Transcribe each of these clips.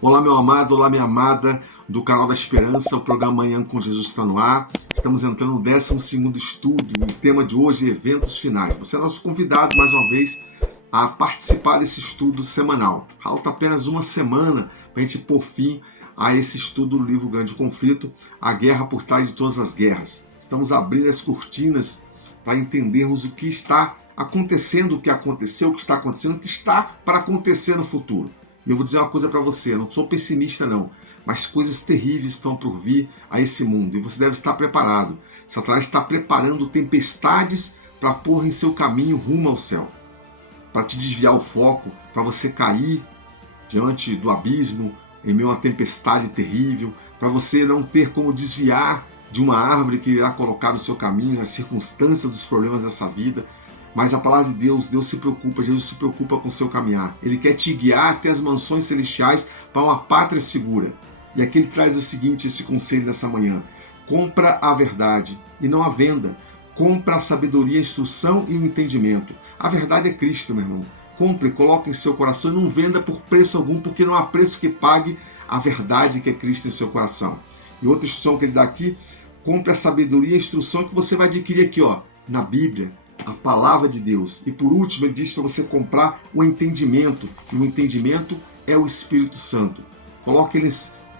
Olá, meu amado, olá, minha amada do canal da Esperança, o programa Manhã com Jesus está no ar. Estamos entrando no 12º estudo e o tema de hoje é eventos finais. Você é nosso convidado, mais uma vez, a participar desse estudo semanal. Falta apenas uma semana para a gente pôr fim a esse estudo do livro Grande Conflito, A Guerra por Trás de Todas as Guerras. Estamos abrindo as cortinas para entendermos o que está acontecendo, o que aconteceu, o que está acontecendo, o que está para acontecer no futuro. E eu vou dizer uma coisa para você, eu não sou pessimista não, mas coisas terríveis estão por vir a esse mundo e você deve estar preparado. Satanás está preparando tempestades para pôr em seu caminho rumo ao céu, para te desviar o foco, para você cair diante do abismo, em meio a uma tempestade terrível, para você não ter como desviar de uma árvore que ele irá colocar no seu caminho, as circunstâncias dos problemas dessa vida. Mas a palavra de Deus, Deus se preocupa, Jesus se preocupa com o seu caminhar. Ele quer te guiar até as mansões celestiais para uma pátria segura. E aqui ele traz o seguinte, esse conselho dessa manhã. Compra a verdade e não a venda. Compra a sabedoria, a instrução e o entendimento. A verdade é Cristo, meu irmão. Compre, coloque em seu coração e não venda por preço algum, porque não há preço que pague a verdade que é Cristo em seu coração. E outra instrução que ele dá aqui, compre a sabedoria e a instrução que você vai adquirir aqui, ó, na Bíblia, a palavra de Deus. E por último, ele diz para você comprar o entendimento. E o entendimento é o Espírito Santo. Coloque ele,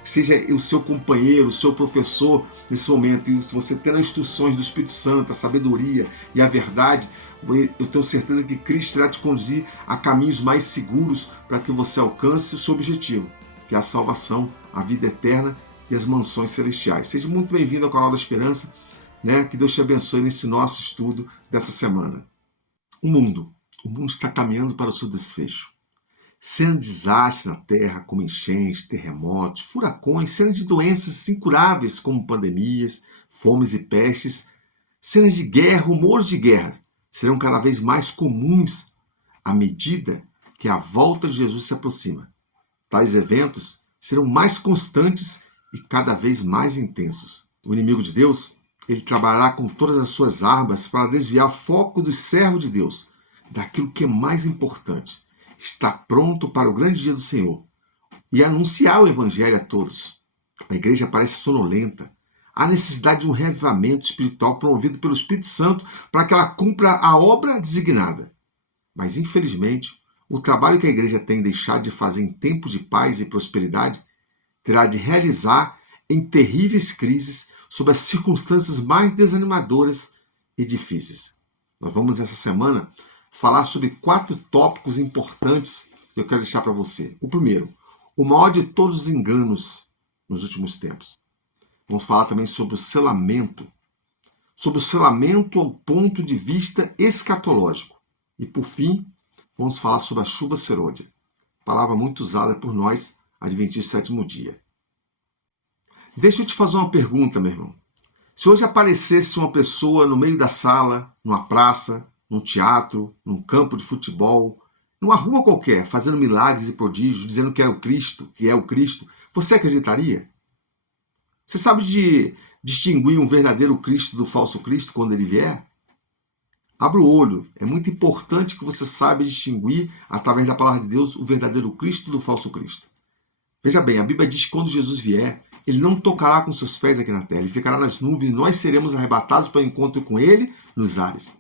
seja o seu companheiro, o seu professor nesse momento. E se você tendo as instruções do Espírito Santo, a sabedoria e a verdade, eu tenho certeza que Cristo irá te conduzir a caminhos mais seguros para que você alcance o seu objetivo, que é a salvação, a vida eterna e as mansões celestiais. Seja muito bem-vindo ao canal da Esperança. Que Deus te abençoe nesse nosso estudo dessa semana. O mundo está caminhando para o seu desfecho. Cena de desastres na Terra, como enchentes, terremotos, furacões, cenas de doenças incuráveis como pandemias, fomes e pestes, cenas de guerra, rumores de guerra, serão cada vez mais comuns à medida que a volta de Jesus se aproxima. Tais eventos serão mais constantes e cada vez mais intensos. O inimigo de Deus, ele trabalhará com todas as suas armas para desviar o foco do servo de Deus, daquilo que é mais importante, estar pronto para o grande dia do Senhor e anunciar o Evangelho a todos. A igreja parece sonolenta. Há necessidade de um reavivamento espiritual promovido pelo Espírito Santo para que ela cumpra a obra designada. Mas, infelizmente, o trabalho que a igreja tem deixado de fazer em tempo de paz e prosperidade terá de realizar em terríveis crises sob as circunstâncias mais desanimadoras e difíceis. Nós vamos, essa semana, falar sobre 4 tópicos importantes que eu quero deixar para você. O primeiro, o maior de todos os enganos nos últimos tempos. Vamos falar também sobre o selamento ao ponto de vista escatológico. E, por fim, vamos falar sobre a chuva serôdia, palavra muito usada por nós, adventistas do 7º dia. Deixa eu te fazer uma pergunta, meu irmão. Se hoje aparecesse uma pessoa no meio da sala, numa praça, num teatro, num campo de futebol, numa rua qualquer, fazendo milagres e prodígios, dizendo que era o Cristo, que é o Cristo, você acreditaria? Você sabe de distinguir um verdadeiro Cristo do falso Cristo quando ele vier? Abra o olho. É muito importante que você saiba distinguir, através da palavra de Deus, o verdadeiro Cristo do falso Cristo. Veja bem, a Bíblia diz que quando Jesus vier, ele não tocará com seus pés aqui na terra, ele ficará nas nuvens e nós seremos arrebatados para o encontro com ele nos ares.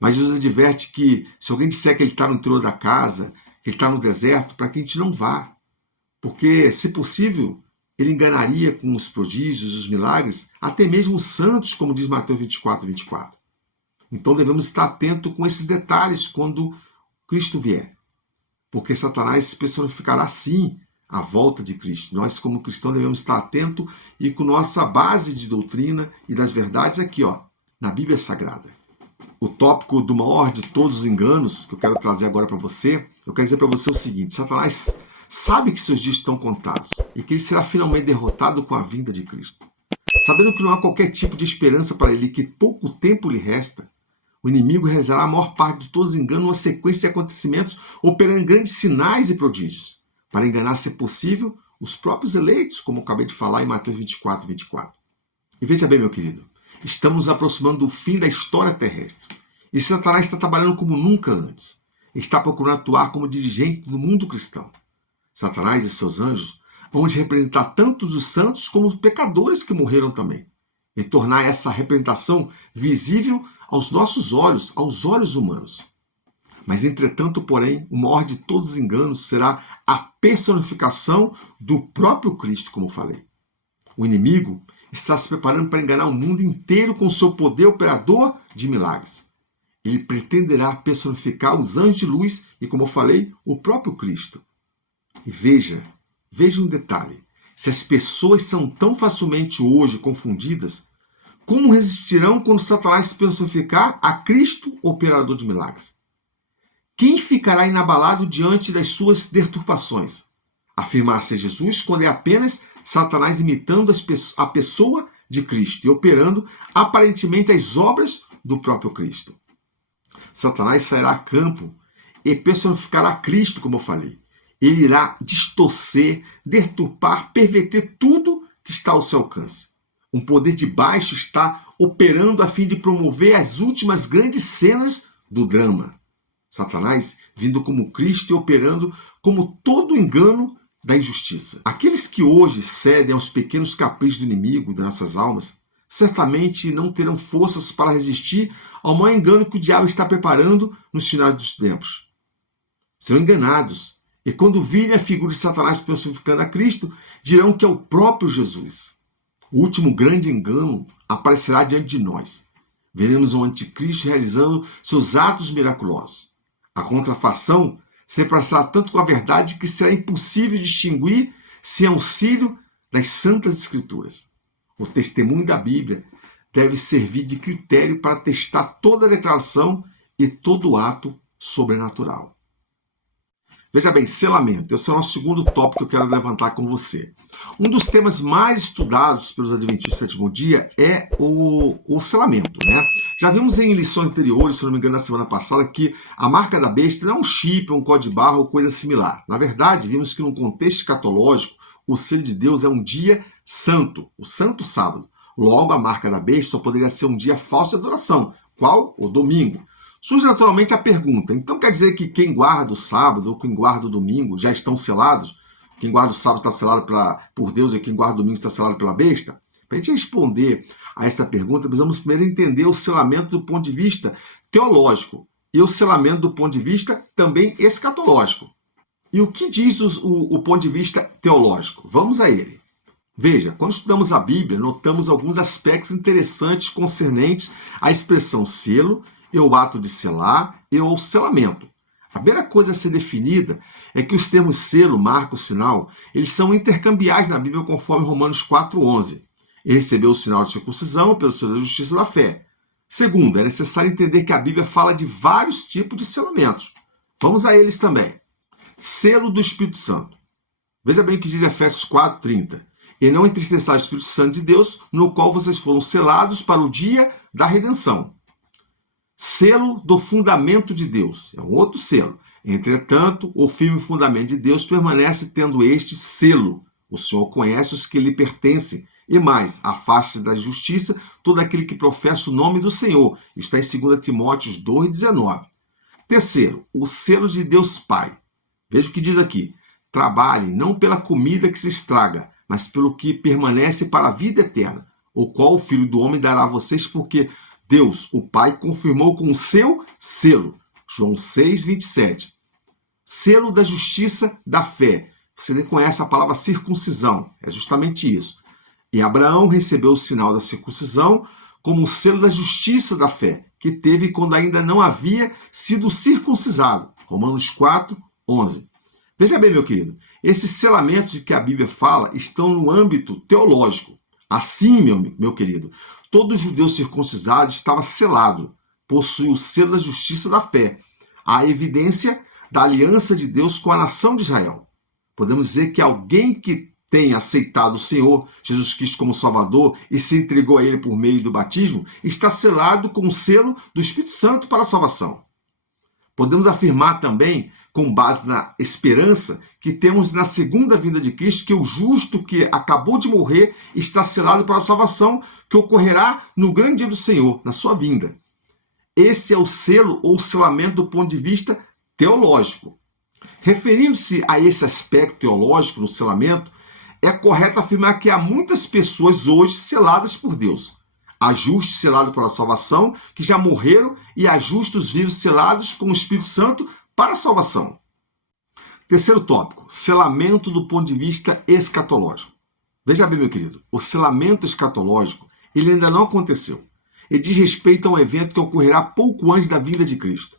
Mas Jesus adverte que se alguém disser que ele está no interior da casa, que ele está no deserto, para que a gente não vá. Porque, se possível, ele enganaria com os prodígios, os milagres, até mesmo os santos, como diz Mateus 24:24. Então devemos estar atentos com esses detalhes quando Cristo vier. Porque Satanás personificará sim a volta de Cristo. Nós, como cristãos, devemos estar atentos e com nossa base de doutrina e das verdades aqui, ó, na Bíblia Sagrada. O tópico do maior de todos os enganos, que eu quero trazer agora para você, eu quero dizer para você o seguinte: Satanás sabe que seus dias estão contados e que ele será finalmente derrotado com a vinda de Cristo. Sabendo que não há qualquer tipo de esperança para ele, que pouco tempo lhe resta, o inimigo realizará a maior parte de todos os enganos, uma sequência de acontecimentos, operando grandes sinais e prodígios, para enganar, se possível, os próprios eleitos, como eu acabei de falar em Mateus 24:24. E veja bem, meu querido, estamos nos aproximando do fim da história terrestre. E Satanás está trabalhando como nunca antes. Ele está procurando atuar como dirigente do mundo cristão. Satanás e seus anjos vão de representar tanto os santos como os pecadores que morreram também, e tornar essa representação visível aos nossos olhos, aos olhos humanos. Mas, entretanto, porém, o maior de todos os enganos será a personificação do próprio Cristo, como falei. O inimigo está se preparando para enganar o mundo inteiro com seu poder operador de milagres. Ele pretenderá personificar os anjos de luz e, como eu falei, o próprio Cristo. E veja um detalhe: se as pessoas são tão facilmente hoje confundidas, como resistirão quando Satanás se personificar a Cristo, operador de milagres? Quem ficará inabalado diante das suas deturpações? Afirmar ser Jesus quando é apenas Satanás imitando a pessoa de Cristo e operando aparentemente as obras do próprio Cristo. Satanás sairá a campo e personificará Cristo, como eu falei. Ele irá distorcer, deturpar, perverter tudo que está ao seu alcance. Um poder de baixo está operando a fim de promover as últimas grandes cenas do drama. Satanás vindo como Cristo e operando como todo engano da injustiça. Aqueles que hoje cedem aos pequenos caprichos do inimigo de nossas almas, certamente não terão forças para resistir ao maior engano que o diabo está preparando nos finais dos tempos. Serão enganados, e quando virem a figura de Satanás personificando a Cristo, dirão que é o próprio Jesus. O último grande engano aparecerá diante de nós. Veremos o anticristo realizando seus atos miraculosos. A contrafação se passará tanto com a verdade que será impossível distinguir sem auxílio das Santas Escrituras. O testemunho da Bíblia deve servir de critério para testar toda a declaração e todo ato sobrenatural. Veja bem, selamento. Esse é o nosso segundo tópico que eu quero levantar com você. Um dos temas mais estudados pelos adventistas do sétimo dia é o selamento, né? Já vimos em lições anteriores, se não me engano, na semana passada, que a marca da besta não é um chip, um código de barra ou coisa similar. Na verdade, vimos que no contexto escatológico, o selo de Deus é um dia santo, o santo sábado. Logo, a marca da besta só poderia ser um dia falso de adoração. Qual? O domingo. Surge naturalmente a pergunta, então quer dizer que quem guarda o sábado ou quem guarda o domingo já estão selados? Quem guarda o sábado está selado por Deus e quem guarda o domingo está selado pela besta? Para a gente responder a essa pergunta, precisamos primeiro entender o selamento do ponto de vista teológico e o selamento do ponto de vista também escatológico. E o que diz o ponto de vista teológico? Vamos a ele. Veja, quando estudamos a Bíblia, notamos alguns aspectos interessantes concernentes à expressão selo e o ato de selar e o selamento. A primeira coisa a ser definida é que os termos selo, marca, sinal, eles são intercambiais na Bíblia conforme Romanos 4,11. Ele recebeu o sinal de circuncisão pelo selo da justiça da fé. Segundo, é necessário entender que a Bíblia fala de vários tipos de selamentos. Vamos a eles também. Selo do Espírito Santo. Veja bem o que diz Efésios 4,30. E não entristeçais o Espírito Santo de Deus, no qual vocês foram selados para o dia da redenção. Selo do fundamento de Deus. É um outro selo. Entretanto, o firme fundamento de Deus permanece tendo este selo. O Senhor conhece os que lhe pertencem. E mais, afaste da justiça todo aquele que professa o nome do Senhor. Está em 2 Timóteo 2,19. Terceiro, o selo de Deus Pai. Veja o que diz aqui. Trabalhe não pela comida que se estraga, mas pelo que permanece para a vida eterna, o qual o Filho do Homem dará a vocês, porque Deus, o Pai, confirmou com o seu selo. João 6,27. Selo da justiça da fé. Você conhece a palavra circuncisão. É justamente isso. E Abraão recebeu o sinal da circuncisão como o selo da justiça da fé, que teve quando ainda não havia sido circuncisado. Romanos 4,11. Veja bem, meu querido, esses selamentos de que a Bíblia fala estão no âmbito teológico. Assim, meu querido, todo judeu circuncisado estava selado, possui o selo da justiça da fé, a evidência da aliança de Deus com a nação de Israel. Podemos dizer que alguém que tenha aceitado o Senhor Jesus Cristo como Salvador e se entregou a Ele por meio do batismo, está selado com o selo do Espírito Santo para a salvação. Podemos afirmar também, com base na esperança que temos na segunda vinda de Cristo, que o justo que acabou de morrer está selado para a salvação que ocorrerá no grande dia do Senhor, na sua vinda. Esse é o selo ou selamento do ponto de vista teológico. Referindo-se a esse aspecto teológico no selamento, é correto afirmar que há muitas pessoas hoje seladas por Deus. Há justos selados pela salvação, que já morreram, e há justos vivos selados com o Espírito Santo para a salvação. Terceiro tópico, selamento do ponto de vista escatológico. Veja bem, meu querido, o selamento escatológico, ele ainda não aconteceu. Ele diz respeito a um evento que ocorrerá pouco antes da vinda de Cristo,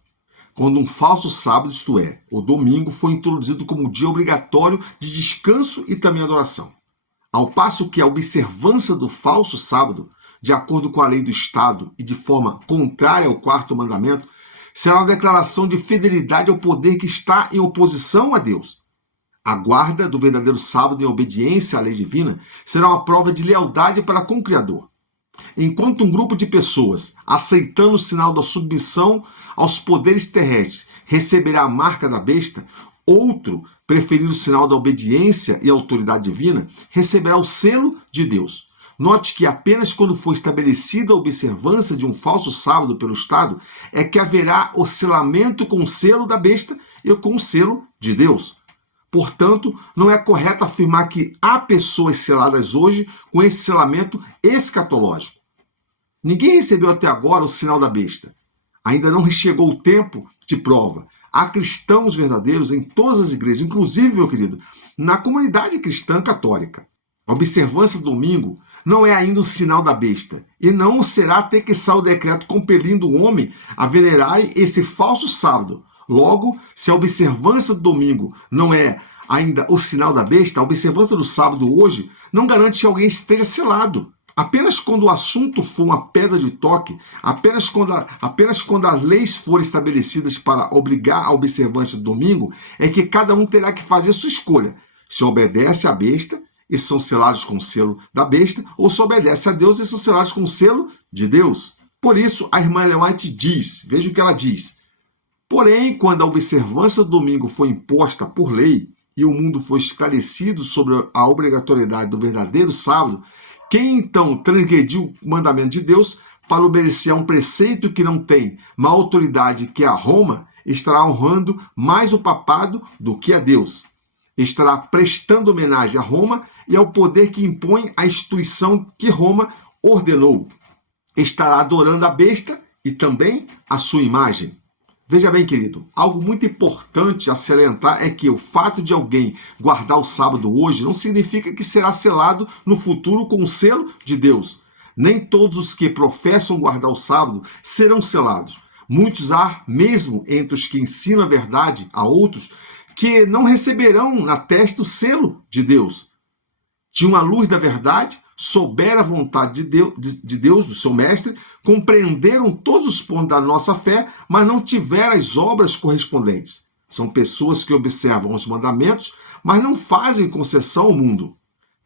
quando um falso sábado, isto é, o domingo, foi introduzido como dia obrigatório de descanso e também adoração. Ao passo que a observância do falso sábado, de acordo com a lei do Estado e de forma contrária ao quarto mandamento, será uma declaração de fidelidade ao poder que está em oposição a Deus. A guarda do verdadeiro sábado em obediência à lei divina será uma prova de lealdade para com o Criador. Enquanto um grupo de pessoas, aceitando o sinal da submissão aos poderes terrestres, receberá a marca da besta, outro, preferindo o sinal da obediência e autoridade divina, receberá o selo de Deus. Note que apenas quando for estabelecida a observância de um falso sábado pelo Estado é que haverá o selamento com o selo da besta e com o selo de Deus. Portanto, não é correto afirmar que há pessoas seladas hoje com esse selamento escatológico. Ninguém recebeu até agora o sinal da besta. Ainda não chegou o tempo de prova. Há cristãos verdadeiros em todas as igrejas, inclusive, meu querido, na comunidade cristã católica. A observância do domingo não é ainda o sinal da besta, e não será até que saia o decreto compelindo o homem a venerar esse falso sábado. Logo, se a observância do domingo não é ainda o sinal da besta, a observância do sábado hoje não garante que alguém esteja selado. Apenas quando o assunto for uma pedra de toque, apenas quando as leis forem estabelecidas para obrigar a observância do domingo, é que cada um terá que fazer sua escolha. Se obedece à besta, e são selados com o selo da besta, ou se obedece a Deus e são selados com o selo de Deus. Por isso, a irmã Ellen White diz, veja o que ela diz: porém, quando a observância do domingo foi imposta por lei e o mundo foi esclarecido sobre a obrigatoriedade do verdadeiro sábado, quem então transgrediu o mandamento de Deus para obedecer a um preceito que não tem uma autoridade que é a Roma, estará honrando mais o papado do que a Deus. Estará prestando homenagem a Roma e ao poder que impõe a instituição que Roma ordenou. Estará adorando a besta e também a sua imagem. Veja bem, querido, algo muito importante a salientar é que o fato de alguém guardar o sábado hoje não significa que será selado no futuro com o selo de Deus. Nem todos os que professam guardar o sábado serão selados. Muitos há, mesmo entre os que ensinam a verdade a outros, que não receberão na testa o selo de Deus. Tinham a luz da verdade, souberam a vontade de Deus, do seu mestre, compreenderam todos os pontos da nossa fé, mas não tiveram as obras correspondentes. São pessoas que observam os mandamentos, mas não fazem concessão ao mundo.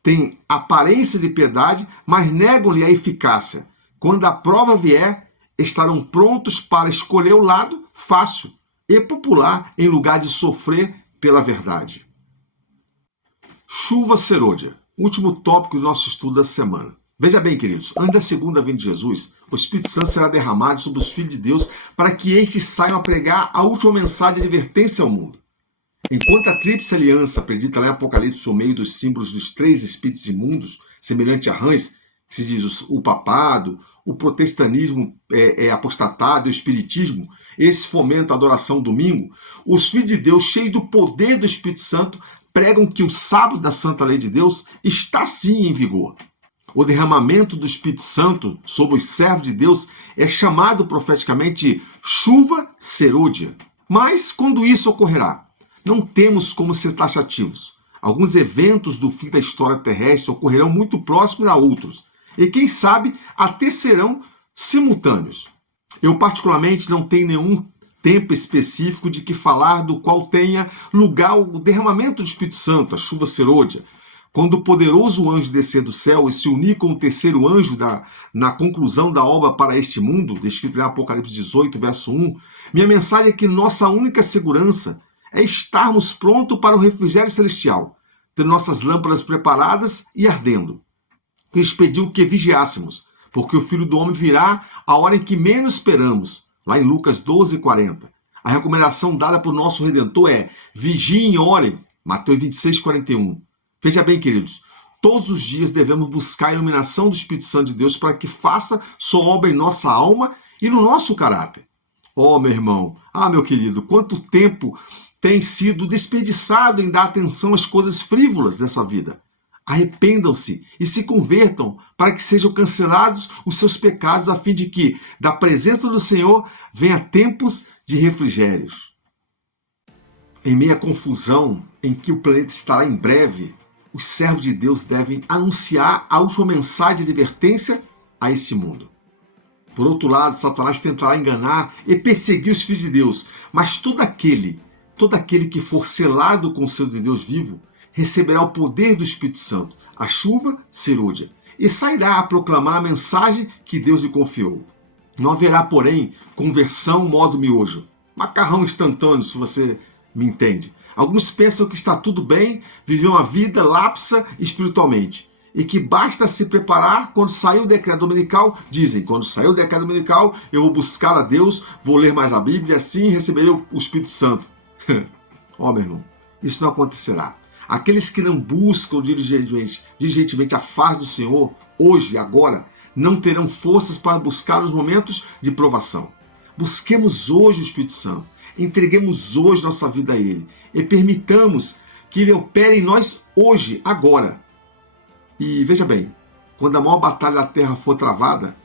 Têm aparência de piedade, mas negam-lhe a eficácia. Quando a prova vier, estarão prontos para escolher o lado fácil e popular em lugar de sofrer pela verdade. Chuva serôdia. Último tópico do nosso estudo da semana. Veja bem, queridos, antes da segunda vinda de Jesus, o Espírito Santo será derramado sobre os filhos de Deus para que estes saiam a pregar a última mensagem de advertência ao mundo. Enquanto a tríplice aliança, predita lá em Apocalipse, por meio dos símbolos dos três espíritos imundos, semelhante a rãs, que se diz o papado, o protestantismo apostatado, o espiritismo, esse fomenta a adoração domingo, os filhos de Deus, cheios do poder do Espírito Santo, pregam que o sábado da Santa Lei de Deus está sim em vigor. O derramamento do Espírito Santo sobre os servos de Deus é chamado profeticamente chuva serôdia. Mas quando isso ocorrerá? Não temos como ser taxativos. Alguns eventos do fim da história terrestre ocorrerão muito próximos a outros. E quem sabe até serão simultâneos. Eu particularmente não tenho nenhum tempo específico de que falar do qual tenha lugar o derramamento do Espírito Santo, a chuva serôdia. Quando o poderoso anjo descer do céu e se unir com o terceiro anjo na conclusão da obra para este mundo, descrito em Apocalipse 18, verso 1, minha mensagem é que nossa única segurança é estarmos prontos para o refrigério celestial, ter nossas lâmpadas preparadas e ardendo. Cristo pediu que vigiássemos, porque o Filho do Homem virá a hora em que menos esperamos, lá em Lucas 12:40. A recomendação dada por nosso Redentor é: vigiem e orem. Mateus 26:41. Veja bem, queridos, todos os dias devemos buscar a iluminação do Espírito Santo de Deus para que faça sua obra em nossa alma e no nosso caráter. Oh, meu irmão, meu querido, quanto tempo tem sido desperdiçado em dar atenção às coisas frívolas dessa vida. Arrependam-se e se convertam para que sejam cancelados os seus pecados, a fim de que, da presença do Senhor, venha tempos de refrigérios. Em meio à confusão em que o planeta estará em breve, os servos de Deus devem anunciar a última mensagem de advertência a este mundo. Por outro lado, Satanás tentará enganar e perseguir os filhos de Deus, mas todo aquele que for selado com o selo de Deus vivo, receberá o poder do Espírito Santo, a chuva serôdia, e sairá a proclamar a mensagem que Deus lhe confiou. Não haverá, porém, conversão modo miojo, macarrão instantâneo, se você me entende. Alguns pensam que está tudo bem viver uma vida lapsa espiritualmente e que basta se preparar quando sair o decreto dominical. Dizem, quando sair o decreto dominical, eu vou buscar a Deus, vou ler mais a Bíblia, assim receberei o Espírito Santo. Meu irmão, isso não acontecerá. Aqueles que não buscam diligentemente a face do Senhor, hoje, agora, não terão forças para buscar os momentos de provação. Busquemos hoje o Espírito Santo, entreguemos hoje nossa vida a Ele e permitamos que Ele opere em nós hoje, agora. E veja bem, quando a maior batalha da terra for travada,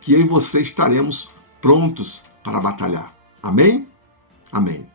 que eu e você estaremos prontos para batalhar. Amém? Amém.